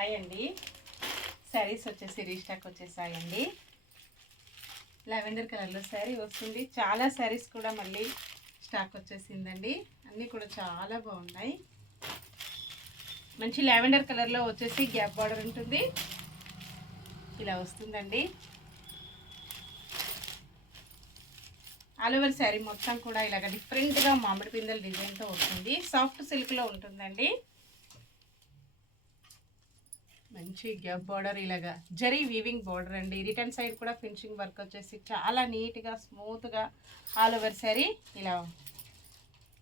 వచ్చేసాయండి. శారీస్ వచ్చేసి restock వచ్చేసాయండి. Lavender కలర్లో శారీ వస్తుంది. చాలా శారీస్ కూడా మళ్ళీ స్టాక్ వచ్చేసిందండి. అన్నీ కూడా చాలా బాగున్నాయి. మంచి లావెండర్ కలర్లో వచ్చేసి గ్యాప్ బార్డర్ ఉంటుంది. ఇలా వస్తుందండి. ఆల్ ఓవర్ శారీ మొత్తం కూడా ఇలాగ డిఫరెంట్గా మామిడి పిందెల డిజైన్తో వస్తుంది. సాఫ్ట్ సిల్క్లో ఉంటుందండి. మంచి గ్యాప్ బార్డర్, ఇలాగా జరీ వీవింగ్ బార్డర్ అండి. రిటర్న్ సైడ్ కూడా ఫినిషింగ్ వర్క్ వచ్చేసి చాలా నీట్గా స్మూత్గా ఆల్ ఓవర్ శారీ ఇలా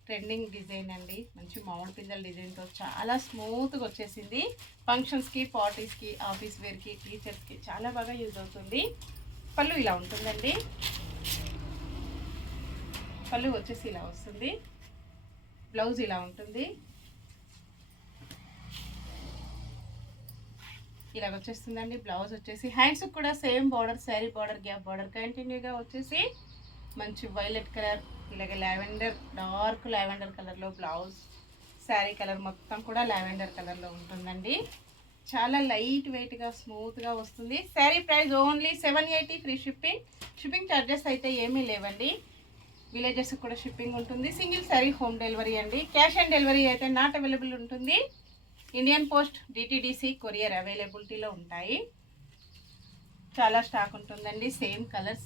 ట్రెండింగ్ డిజైన్ అండి. మంచి మామిడి పిందెల డిజైన్తో చాలా స్మూత్గా వచ్చేసింది. ఫంక్షన్స్కి, పార్టీస్కి, ఆఫీస్ వేర్కి, టీచర్స్కి చాలా బాగా యూజ్ అవుతుంది. పళ్ళు ఇలా ఉంటుందండి. పళ్ళు వచ్చేసి ఇలా వస్తుంది. బ్లౌజ్ ఇలా ఉంటుంది. ఇలాగ వచ్చేస్తుందండి. బ్లౌజ్ వచ్చేసి హ్యాండ్స్ కూడా same border, sari border, gap border కంటిన్యూగా వచ్చేసి మంచి వైలెట్ కలర్, ఇలాగ లావెండర్, డార్క్ లావెండర్ కలర్లో బ్లౌజ్. శారీ కలర్ మొత్తం కూడా లావెండర్ కలర్లో ఉంటుందండి. చాలా లైట్ వెయిట్గా స్మూత్గా వస్తుంది. Sari price only 780 free shipping. Shipping charges అయితే ఏమీ లేవండి. విలేజెస్ కూడా షిప్పింగ్ ఉంటుంది. సింగిల్ శారీ హోమ్ డెలివరీ అండి. క్యాష్ ఆన్ డెలివరీ అయితే నాట్ అవైలబుల్ ఉంటుంది. ఇండియన్ పోస్ట్, డిటీడీసీ, కొరియర్ అవైలబిలిటీలో ఉంటాయి. చాలా స్టాక్ ఉంటుందండి. Same colour,